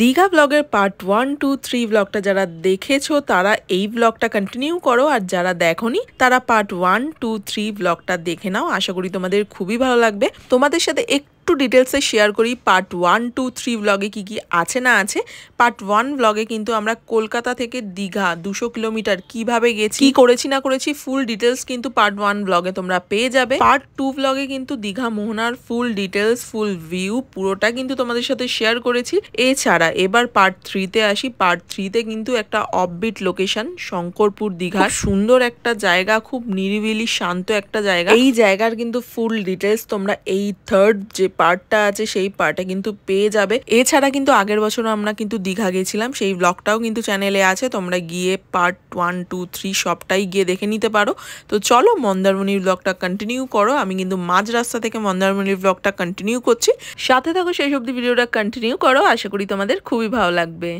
দীঘা ব্লগের পার্ট 1, 2, 3 ব্লগটা যারা দেখেছো তারা এই ব্লগটা কন্টিনিউ করো, আর যারা দেখোনি তারা পার্ট 1, 2, 3 ব্লগটা দেখে নাও। আশা করি তোমাদের খুবই ভালো লাগবে। তোমাদের সাথে একটু ডিটেলসে শেয়ার করি পার্ট 1, 2, 3 ব্লগে কি কি আছে না আছে। পার্ট 1 ব্লগে কিন্তু আমরা কলকাতা থেকে দীঘা 200 কিলোমিটার কিভাবে গেছি, কি করেছি না করেছি, ফুল ডিটেলস কিন্তু পার্ট 1 ব্লগে তোমরা পেয়ে যাবে। পার্ট 2 ব্লগে কিন্তু দীঘা মোহনার ফুল ডিটেলস, ফুল ভিউ পুরোটা কিন্তু তোমাদের সাথে শেয়ার করেছি। এছাড়া এবার পার্ট 3-তে আসি। পার্ট 3-তে কিন্তু একটা অফবিট লোকেশন, শঙ্করপুর দীঘা, সুন্দর একটা জায়গা, খুব নিরিবিলি শান্ত একটা জায়গা। এই জায়গার কিন্তু ফুল ডিটেলস তোমরা এই থার্ড যে পার্টটা আছে সেই পার্টে কিন্তু পেয়ে যাবে। এছাড়া কিন্তু আগের বছর আমরা কিন্তু দীঘা গেছিলাম, সেই ব্লগটাও কিন্তু চ্যানেলে আছে, তোমরা গিয়ে পার্ট 1, 2, 3 সবটাই গিয়ে দেখে নিতে পারো। তো চলো মন্দারমণির ব্লগটা কন্টিনিউ করো। আমি কিন্তু মাঝ রাস্তা থেকে মন্দারমণির ব্লগটা কন্টিনিউ করছি, সাথে থাকো, শেষ অবধি ভিডিওটা কন্টিনিউ করো। আশা করি তোমাদের খুবই ভালো লাগবে।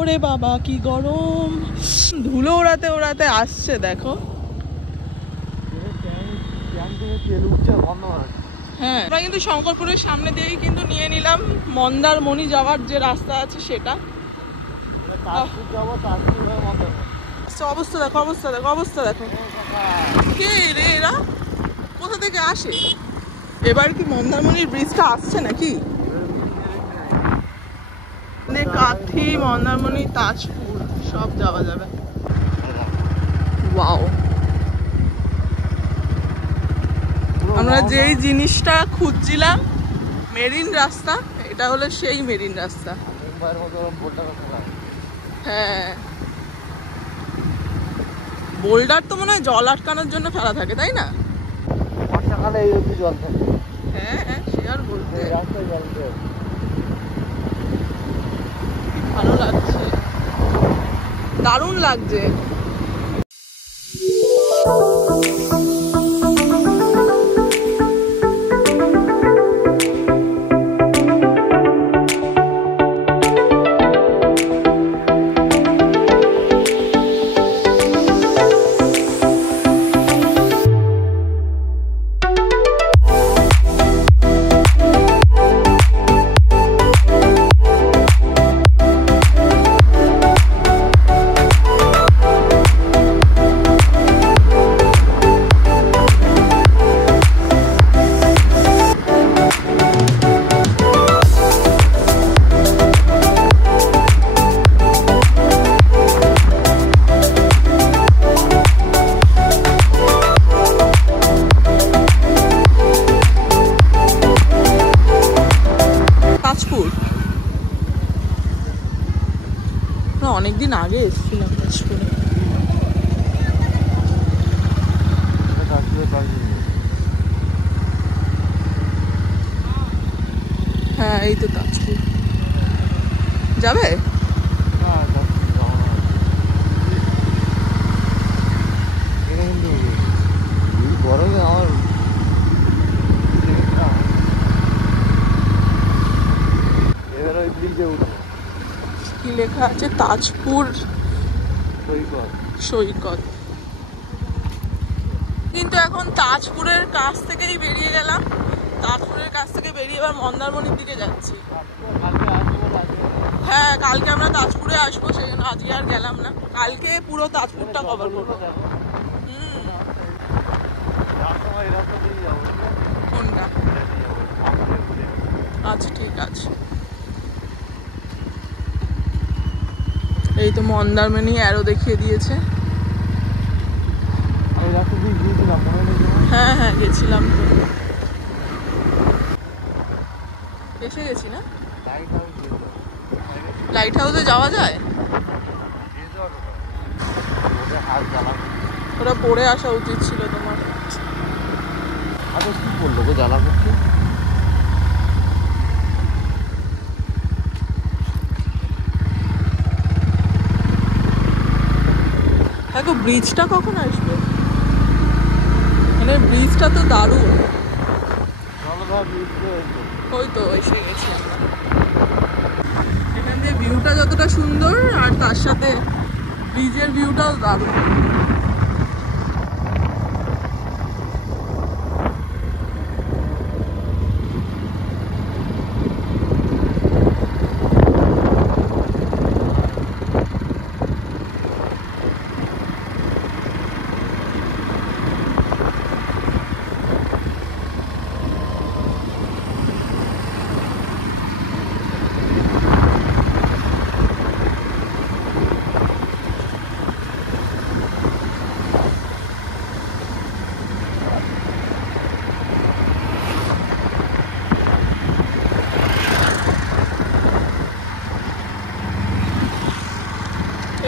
ওরে বাবা কি গরম, ধুলো ওড়াতে ওড়াতে আসছে দেখো। হ্যাঁ, আমরা কিন্তু শঙ্করপুরের সামনে দিয়েই কিন্তু নিয়ে নিলাম মন্দারমণি যাওয়ার যে রাস্তা আছে সেটা। অবস্থা দেখো, অবস্থা দেখো, অবস্থা দেখো। কে রে এরা, কোথা থেকে আসে? এবার কি মন্দারমণির ব্রিজটা আসছে নাকি? কাথি, মন্দারমণি, তাজপুর সব যাওয়া যাবে। ওয়াও, আমরা যেই জিনিসটা খুঁজছিলাম, মেরিন রাস্তা, এটা হলো সেই মেরিন রাস্তা। হ্যাঁ, বোল্ডার তো মনে হয় জল আটকানোর জন্য ফেলা থাকে, তাই না? হ্যাঁ হ্যাঁ, সে আর বলতে। ভালো লাগছে, দারুণ লাগছে। অনেকদিন আগে এসেছিলাম তাজপুরে। হ্যাঁ, এই তো তাজপুর। যাবে? কি লেখা আছে? তাজপুর সৈকত। কিন্তু এখন তাজপুরের কাছ থেকেই বেরিয়ে গেলাম, তাজপুরের কাছ থেকে বেরিয়ে এবার মন্দারমণির দিকে যাচ্ছি। হ্যাঁ, কালকে আমরা তাজপুরে আসবো, সেই জন্য আজকে আর গেলাম না, কালকে পুরো তাজপুরটা কভার করবো। কোনটা? আচ্ছা ঠিক আছে। এই তো মন্দারমণি অ্যারো দেখিয়ে দিয়েছে। হ্যাঁ হ্যাঁ, গেছিলাম তো। পৌঁছে গেছি না? লাইট হাউসে যাওয়া যায়? ওরা পড়ে আসা উচিত ছিল তোমার। কি বললো গো জ্বালা করছে? দেখো ব্রিজটা কখন আসবে? মানে ব্রিজটা তো দারুণ। ওই তো এসে গেছি আমরা। এখান দিয়ে ভিউটা যতটা সুন্দর আর তার সাথে ব্রিজের ভিউটাও দারুণ।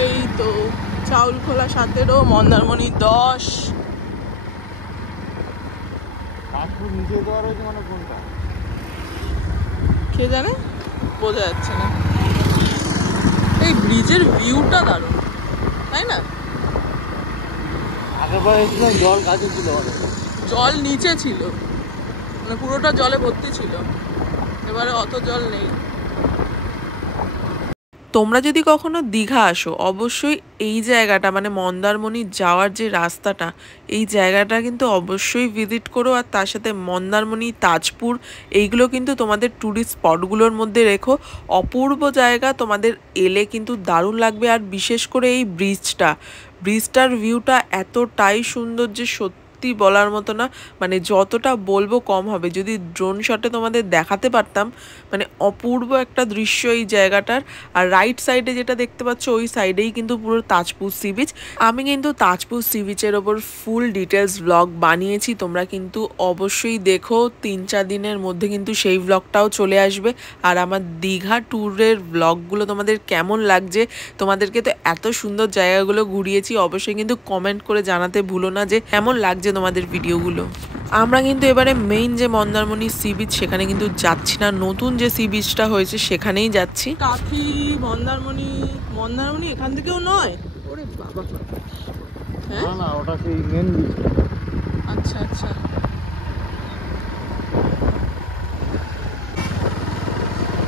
এই তো চাউলখোলা 17, মন্দারমণি 10। কে জানে, বোঝা যাচ্ছে না। এই ব্রিজের ভিউটা দারুণ, তাই না? জল কাছে ছিল, জল নিচে ছিল, মানে পুরোটা জলে ভর্তি ছিল। এবারে অত জল নেই। তোমরা যদি কখনো দীঘা আসো অবশ্যই এই জায়গাটা মানে মন্দারমণি যাওয়ার যে রাস্তাটা, এই জায়গাটা কিন্তু অবশ্যই ভিজিট করো। আর তার সাথে মন্দারমণি, তাজপুর এইগুলো কিন্তু তোমাদের ট্যুরিস্ট স্পটগুলোর মধ্যে রেখো। অপূর্ব জায়গা, তোমাদের এলে কিন্তু দারুণ লাগবে। আর বিশেষ করে এই ব্রিজটার ভিউটা এতটাই সুন্দর যে সত্যি বলার মতো না। মানে যতটা বলবো কম হবে। যদি ড্রোন শটে তোমাদের দেখাতে পারতাম, মানে অপূর্ব একটা দৃশ্য এই জায়গাটার। আর রাইট সাইডে যেটা দেখতে পাচ্ছ ওই সাইডেই কিন্তু পুরো তাজপুর সি বিচ। আমি কিন্তু তাজপুর সি বিচের ওপর ফুল ডিটেলস ব্লগ বানিয়েছি, তোমরা কিন্তু অবশ্যই দেখো। 3-4 দিনের মধ্যে কিন্তু সেই ব্লগটাও চলে আসবে। আর আমার দীঘা ট্যুরের ব্লগগুলো তোমাদের কেমন লাগছে, তোমাদেরকে তো এত সুন্দর জায়গাগুলো ঘুরিয়েছি, অবশ্যই কিন্তু কমেন্ট করে জানাতে ভুলো না যে কেমন লাগছে তোমাদের ভিডিওগুলো। আমরা কিন্তু এবারে মেইন যে মন্দারমণি সি বিচ সেখানে কিন্তু যাচ্ছি না, নতুন যে সি বিচটা হয়েছে সেখানেই যাচ্ছি। কাথি, মন্দারমণি এখান থেকেও নয়। ওরে বাবা, হ্যাঁ না ওটা সেই মেন বিচ। আচ্ছা আচ্ছা,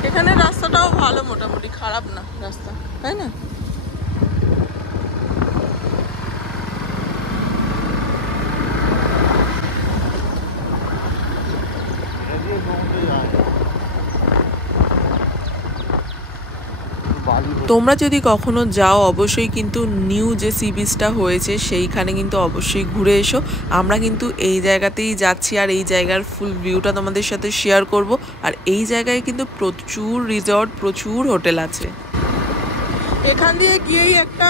এখানে রাস্তাটাও ভালো, মোটামুটি খারাপ না রাস্তা, তাই না? তোমরা যদি কখনো যাও অবশ্যই কিন্তু নিউ যে সি বিচটা হয়েছে সেইখানে কিন্তু অবশ্যই ঘুরে এসো। আমরা কিন্তু এই জায়গাতেই যাচ্ছি আর এই জায়গার ফুল ভিউটা তোমাদের সাথে শেয়ার করব। আর এই জায়গায় কিন্তু প্রচুর রিসর্ট, প্রচুর হোটেল আছে। এখান দিয়ে গিয়েই একটা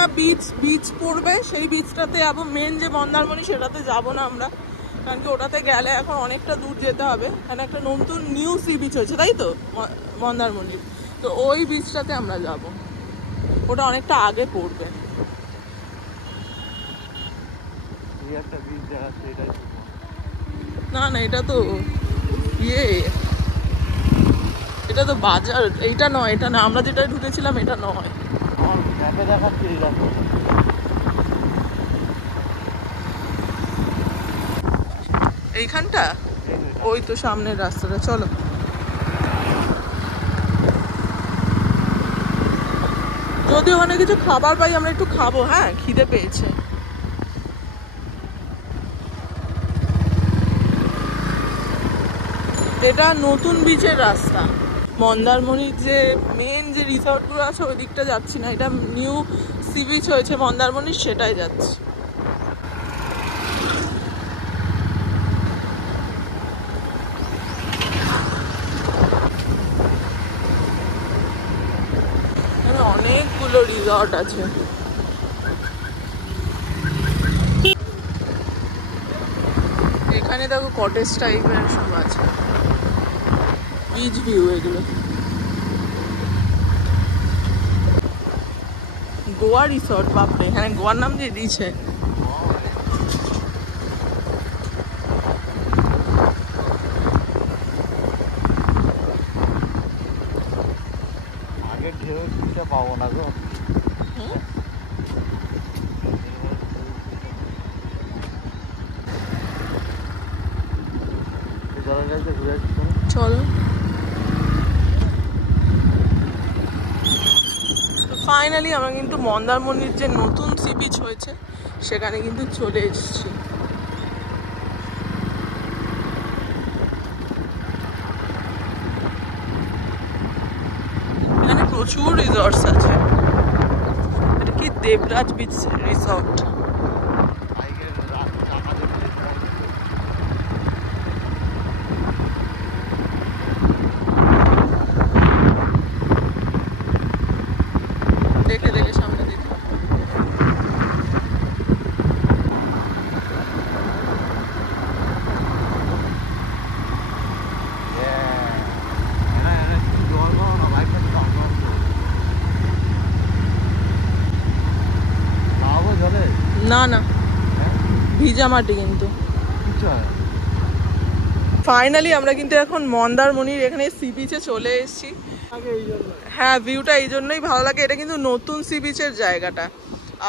বিচ পড়বে, সেই বিচটাতে এবং মেন যে মন্দারমণি সেটাতে যাব না আমরা, কারণ কি ওটাতে গেলে এখন অনেকটা দূর যেতে হবে। এখানে একটা নতুন নিউ সি বিচ হয়েছে, তাই তো মন্দারমণির, তো ওই বিচটাতে আমরা যাব। ওটা অনেকটা আগে পড়বে। না না, এটা তো এটা তো বাজার, এইটা নয়, এটা না, আমরা যেটা ঢুকেছিলাম এটা নয়। এইখানটা ওই তো সামনের রাস্তাটা, চলো। যদি ওখানে কিছু খাবার পাই আমরা একটু খাবো, হ্যাঁ খিদে পেয়েছে। এটা নতুন বিচের রাস্তা। মন্দারমণির যে মেন যে রিসর্টগুলো আছে ওই দিকটা যাচ্ছি না, এটা নিউ সি বিচ হয়েছে মন্দারমণির, সেটাই যাচ্ছি। অনেকগুলো রিসর্ট আছে। এখানে দেখো কটেজ টাইপের সব আছে। বিচ ভিউ এগুলো। গোয়া রিসর্ট, বাপরে, এখানে গোয়ার নাম দিয়ে দিয়েছে। আগের ঢেউটা পাবো না গো। চলো, ফাইনালি আমরা কিন্তু মন্দারমণির যে নতুন সি বিচ হয়েছে সেখানে কিন্তু চলে এসেছি। এখানে প্রচুর রিসর্টস আছে। এটা কি দেবরাজ বিচ রিসর্ট। দেখে দেখে সামনে দেখে। না না, ভিজা মাটি কিন্তু। ফাইনালি আমরা কিন্তু এখন মন্দারমণির এখানে সি বিচে চলে এসেছি। হ্যাঁ, ভিউটা এই জন্যই ভালো লাগে, এটা কিন্তু নতুন সি বিচের জায়গাটা।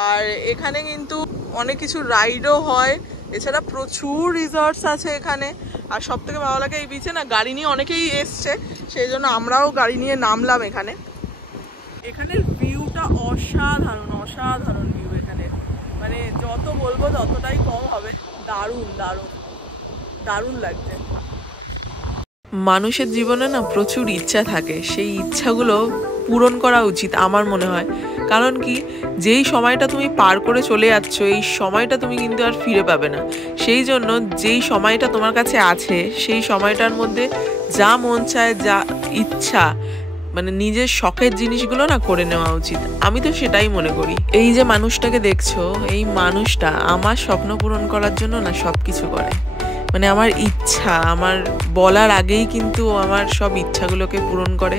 আর এখানে কিন্তু অনেক কিছু রাইডও হয়, এছাড়া প্রচুর রিসর্টস আছে এখানে। আর সব থেকে ভালো লাগে এই বিচে না গাড়ি নিয়ে অনেকেই এসছে, সেই জন্য আমরাও গাড়ি নিয়ে নামলাম এখানে। এখানের ভিউটা অসাধারণ, অসাধারণ ভিউ এখানে, মানে যত বলবো ততটাই কম হবে। দারুণ দারুণ দারুণ লাগছে। মানুষের জীবনে না প্রচুর ইচ্ছা থাকে, সেই ইচ্ছাগুলো পূরণ করা উচিত আমার মনে হয়। কারণ কি, যেই সময়টা তুমি পার করে চলে যাচ্ছ এই সময়টা তুমি কিন্তু আর ফিরে পাবে না। সেই জন্য যেই সময়টা তোমার কাছে আছে সেই সময়টার মধ্যে যা মন চায়, যা ইচ্ছা, মানে নিজের শখের জিনিসগুলো না করে নেওয়া উচিত। আমি তো সেটাই মনে করি। এই যে মানুষটাকে দেখছো, এই মানুষটা আমার স্বপ্ন পূরণ করার জন্য না সব কিছু করে। মানে আমার ইচ্ছা, আমার বলার আগেই কিন্তু আমার সব ইচ্ছাগুলোকে পূরণ করে।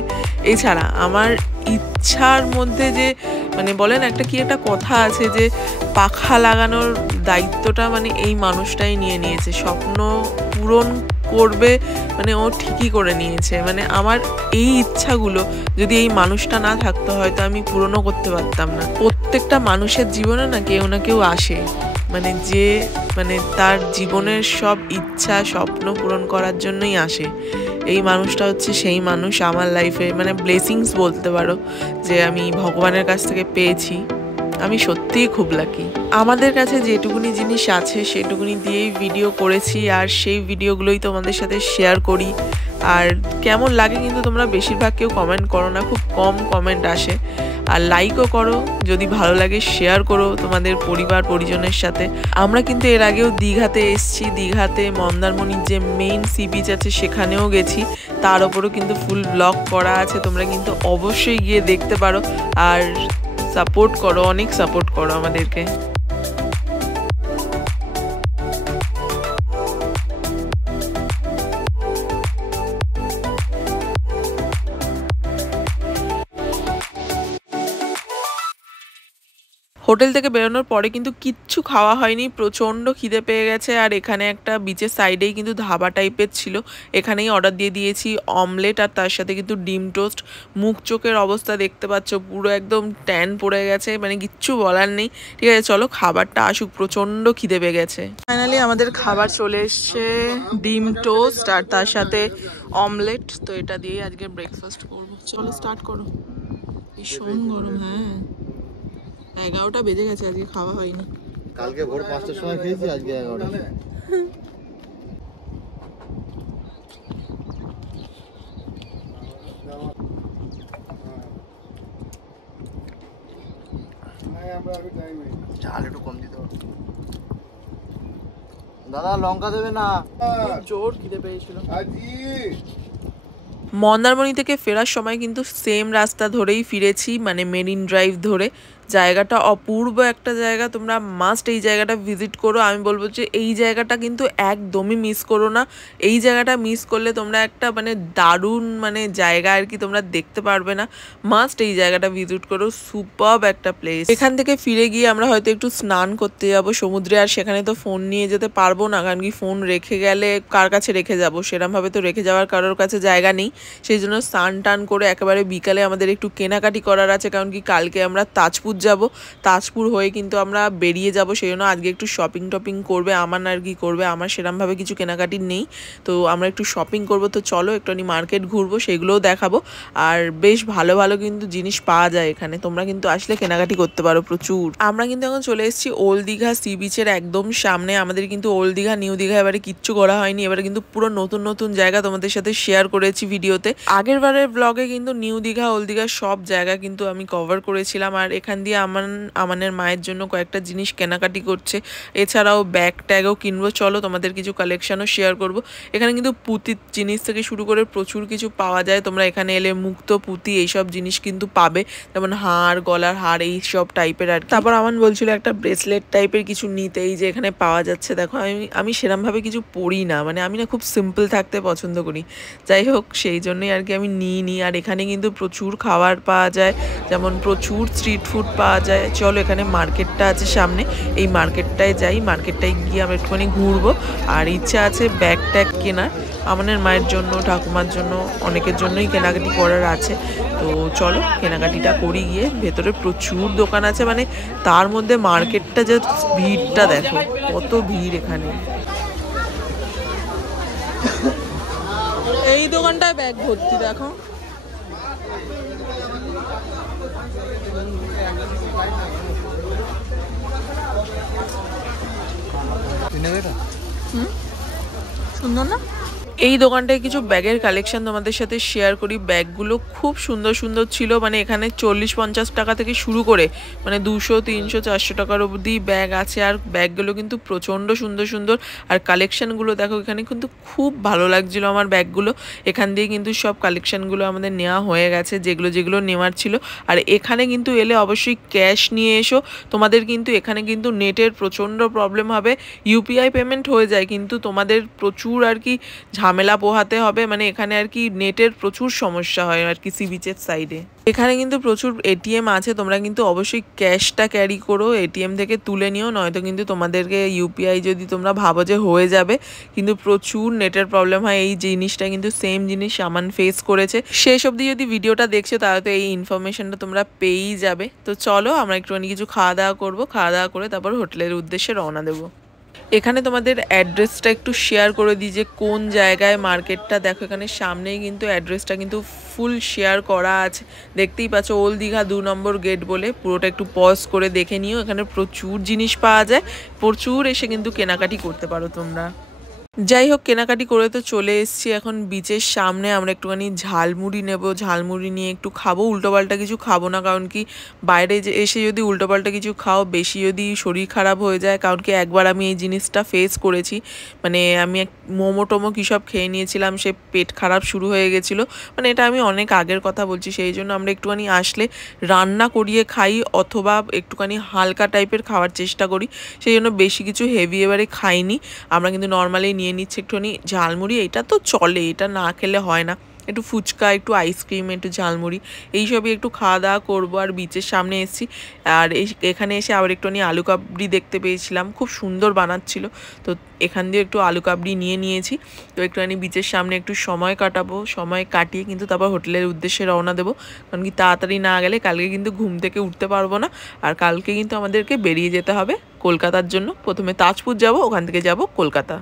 এছাড়া আমার ইচ্ছার মধ্যে যে মানে বলেন একটা কি একটা কথা আছে যে পাখা লাগানোর দায়িত্বটা মানে এই মানুষটাই নিয়ে নিয়েছে। স্বপ্ন পূরণ করবে মানে ও ঠিকই করে নিয়েছে। মানে আমার এই ইচ্ছাগুলো যদি এই মানুষটা না থাকতো হয়তো আমি পূরণও করতে পারতাম না। প্রত্যেকটা মানুষের জীবনে না কেউ না কেউ আসে, মানে যে মানে তার জীবনের সব ইচ্ছা স্বপ্ন পূরণ করার জন্যই আসে। এই মানুষটা হচ্ছে সেই মানুষ আমার লাইফে, মানে ব্লেসিংস বলতে পারো, যে আমি ভগবানের কাছ থেকে পেয়েছি। আমি সত্যিই খুব লাকি। আমাদের কাছে যেটুকুনি জিনিস আছে সেটুকুনি দিয়েই ভিডিও করেছি, আর সেই ভিডিওগুলোই তোমাদের সাথে শেয়ার করি। আর কেমন লাগে কিন্তু তোমরা বেশিরভাগ কেউ কমেন্ট করো না, খুব কম কমেন্ট আসে। আর লাইকও করো, যদি ভালো লাগে শেয়ার করো তোমাদের পরিবার পরিজনের সাথে। আমরা কিন্তু এর আগেও দীঘাতে এসেছি, দীঘাতে মন্দারমণির যে মেইন সি বিচ আছে সেখানেও গেছি, তার ওপরও কিন্তু ফুল ব্লগ করা আছে, তোমরা কিন্তু অবশ্যই গিয়ে দেখতে পারো। আর সাপোর্ট করো, অনেক সাপোর্ট করো আমাদেরকে। হোটেল থেকে বেরোনোর পরে কিন্তু কিচ্ছু খাওয়া হয়নি, প্রচণ্ড খিদে পেয়ে গেছে। আর এখানে একটা বিচের সাইডেই কিন্তু ধাবা টাইপের ছিল, এখানেই অর্ডার দিয়ে দিয়েছি অমলেট, আর তার সাথে কিন্তু ডিম টোস্ট। মুখ চোখের অবস্থা দেখতে পাচ্ছ, পুরো একদম ট্যান পড়ে গেছে, মানে কিচ্ছু বলার নেই। ঠিক আছে, চলো খাবারটা আসুক, প্রচণ্ড খিদে পেয়ে গেছে। ফাইনালি আমাদের খাবার চলে এসছে, ডিম টোস্ট আর তার সাথে অমলেট। তো এটা দিয়েই আজকে ব্রেকফাস্ট করবো। চলো স্টার্ট করো। ভীষণ গরম। হ্যাঁ, 11টা বেজে গেছে, আজকে খাওয়া হয়নি। কালকে ভোর 5টার সময় খেয়েছি, আজকে 11টা। ঝাল একটু কম দিতে হবে। দাদা লঙ্কা দেবে না, জোর খিদে পেয়েছিল। মন্দারমণি থেকে ফেরার সময় কিন্তু সেম রাস্তা ধরেই ফিরেছি, মানে মেরিন ড্রাইভ ধরে, জায়গাটা অপূর্ব একটা জায়গা, তোমরা মাস্ট এই জায়গাটা ভিজিট করো। আমি বলবো যে এই জায়গাটা কিন্তু একদমই মিস করো না। এই জায়গাটা মিস করলে তোমরা একটা মানে দারুণ মানে জায়গা আর কি তোমরা দেখতে পারবে না। মাস্ট এই জায়গাটা ভিজিট করো, সুপারব একটা প্লেস। এখান থেকে ফিরে গিয়ে আমরা হয়তো একটু স্নান করতে যাব সমুদ্রে, আর সেখানে তো ফোন নিয়ে যেতে পারবো না, কারণ কি ফোন রেখে গেলে কার কাছে রেখে যাব, সেরকমভাবে তো রেখে যাওয়ার কারোর কাছে জায়গা নেই। সেই জন্য স্নান টান করে একেবারে বিকালে আমাদের একটু কেনাকাটি করার আছে, কারণ কি কালকে আমরা তাজপুর যাব। তাজপুর হয়ে কিন্তু আমরা বেরিয়ে যাব, সেই জন্য আজকে একটু শপিং টপিং করবে আমার, আর কি করবে আমার সেরকমভাবে কিছু কেনাকাটি নেই, তো আমরা একটু শপিং করব। তো চলো একটুখানি মার্কেট ঘুরবো, সেগুলোও দেখাবো। আর বেশ ভালো ভালো কিন্তু জিনিস পাওয়া যায় এখানে, তোমরা কিন্তু আসলে কেনাকাটি করতে পারো প্রচুর। আমরা কিন্তু এখন চলে এসেছি ওল্ড দীঘা সি বিচের একদম সামনে। আমাদের কিন্তু ওল্ড দীঘা নিউ দীঘা এবারে কিচ্ছু করা হয়নি, এবারে কিন্তু পুরো নতুন নতুন জায়গা তোমাদের সাথে শেয়ার করেছি ভিডিওতে। আগের বারের ব্লগে কিন্তু নিউ দীঘা ওল্ড দীঘা সব জায়গা কিন্তু আমি কভার করেছিলাম। আর এখান দিয়ে আমানের মায়ের জন্য কয়েকটা জিনিস কেনাকাটি করছে, এছাড়াও ব্যাগ ট্যাগও কিনবো। চলো তোমাদের কিছু কালেকশনও শেয়ার করব। এখানে কিন্তু পুঁতির জিনিস থেকে শুরু করে প্রচুর কিছু পাওয়া যায়, তোমরা এখানে এলে মুক্ত পুঁতি এইসব জিনিস কিন্তু পাবে, যেমন হাড়, গলার হাড়, এইসব টাইপের আর। তারপর আমার বলছিল একটা ব্রেসলেট টাইপের কিছু নিতে, এই যে এখানে পাওয়া যাচ্ছে। দেখো আমি সেরমভাবে কিছু পরি না, মানে আমি না খুব সিম্পল থাকতে পছন্দ করি, যাই হোক সেই জন্যই আর কি আমি নিই। আর এখানে কিন্তু প্রচুর খাবার পাওয়া যায়, যেমন প্রচুর স্ট্রিট ফুড পাওয়া যায়। চলো এখানে মার্কেটটা আছে সামনে, এই মার্কেটটায় যাই, মার্কেটটায় গিয়ে আমরা একটুখানি ঘুরবো। আর ইচ্ছা আছে ব্যাগ ট্যাগ কেনার, আমাদের মায়ের জন্য, ঠাকুমার জন্য, অনেকের জন্যই কেনাকাটি করার আছে। তো চলো কেনাকাটিটা করি গিয়ে। ভেতরে প্রচুর দোকান আছে, মানে তার মধ্যে মার্কেটটা যে ভিড়টা দেখো, কত ভিড় এখানে। এই দোকানটায় ব্যাগ ভর্তি দেখো। সুন্দর না? এই দোকানটায় কিছু ব্যাগের কালেকশন তোমাদের সাথে শেয়ার করি। ব্যাগগুলো খুব সুন্দর সুন্দর ছিল, মানে এখানে 40-50 টাকা থেকে শুরু করে মানে 200, 300, 400 টাকার অবধি ব্যাগ আছে। আর ব্যাগগুলো কিন্তু প্রচণ্ড সুন্দর সুন্দর, আর কালেকশানগুলো দেখো এখানে কিন্তু খুব ভালো লাগছিলো আমার ব্যাগগুলো। এখান দিয়ে কিন্তু সব কালেকশানগুলো আমাদের নেওয়া হয়ে গেছে, যেগুলো যেগুলো নেওয়ার ছিল। আর এখানে কিন্তু এলে অবশ্যই ক্যাশ নিয়ে এসো, তোমাদের কিন্তু এখানে কিন্তু নেটের প্রচণ্ড প্রবলেম হবে। ইউপিআই পেমেন্ট হয়ে যায়, কিন্তু তোমাদের প্রচুর আর কি ঝামেলা পোহাতে হবে, মানে এখানে আর কি নেটের প্রচুর সমস্যা হয় আর কি সি বিচের সাইডে। এখানে কিন্তু প্রচুর এটিএম আছে, তোমরা কিন্তু অবশ্যই ক্যাশটা ক্যারি করো, এটিএম থেকে তুলে নিও, নয়তো কিন্তু তোমাদেরকে ইউপিআই যদি তোমরা ভাবো যে হয়ে যাবে, কিন্তু প্রচুর নেটের প্রবলেম হয়। এই জিনিসটা কিন্তু সেম জিনিস সামান ফেস করেছে। শেষ অবধি যদি ভিডিওটা দেখছো তাহলে তো এই ইনফরমেশনটা তোমরা পেয়েই যাবে। তো চলো আমরা একটুখানি কিছু খাওয়া দাওয়া করবো, খাওয়া দাওয়া করে তারপর হোটেলের উদ্দেশ্যে রওনা দেবো। এখানে তোমাদের অ্যাড্রেসটা একটু শেয়ার করে দিই যে কোন জায়গায় মার্কেটটা। দেখো এখানে সামনেই কিন্তু অ্যাড্রেসটা কিন্তু ফুল শেয়ার করা আছে, দেখতেই পাচ্ছ ওল্ড দীঘা 2 নম্বর গেট বলে। পুরোটা একটু পজ করে দেখে নিও, এখানে প্রচুর জিনিস পাওয়া যায়, প্রচুর এসে কিন্তু কেনাকাটি করতে পারো তোমরা। যাই হোক কেনাকাটি করে তো চলে এসেছি এখন বিচের সামনে। আমরা একটুখানি ঝালমুড়ি নেব, ঝালমুড়ি নিয়ে একটু খাবো, উল্টোপাল্টা কিছু খাবো না, কারণ কি বাইরে এসে যদি উল্টোপাল্টা কিছু খাও, বেশি যদি শরীর খারাপ হয়ে যায়। কারণ কি একবার আমি এই জিনিসটা ফেস করেছি, মানে আমি মোমো টোমো কী সব খেয়ে নিয়েছিলাম, সে পেট খারাপ শুরু হয়ে গেছিলো। মানে এটা আমি অনেক আগের কথা বলছি, সেই জন্য আমরা একটুখানি আসলে রান্না করিয়ে খাই, অথবা একটুখানি হালকা টাইপের খাওয়ার চেষ্টা করি। সেই জন্য বেশি কিছু হেভি এবারে খাইনি, আমরা কিন্তু নর্মালি নিয়ে নিচ্ছে একটুখানি ঝালমুড়ি। এটা তো চলে, এটা না খেলে হয় না। একটু ফুচকা, একটু আইসক্রিম, একটু ঝালমুড়ি, এইসবই একটু খাওয়া দাওয়া করবো। আর বিচের সামনে এসেছি, আর এখানে এসে আবার একটুখানি আলু কাবড়ি দেখতে পেয়েছিলাম, খুব সুন্দর বানাচ্ছিল, তো এখান দিয়ে একটু আলু কাবড়ি নিয়ে নিয়েছি। তো একটুখানি বিচের সামনে একটু সময় কাটাবো, সময় কাটিয়ে কিন্তু তারপর হোটেলের উদ্দেশ্যে রওনা দেবো। কারণ কি তাড়াতাড়ি না গেলে কালকে কিন্তু ঘুম থেকে উঠতে পারবো না, আর কালকে কিন্তু আমাদেরকে বেরিয়ে যেতে হবে কলকাতার জন্য। প্রথমে তাজপুর যাব, ওখান থেকে যাব কলকাতা।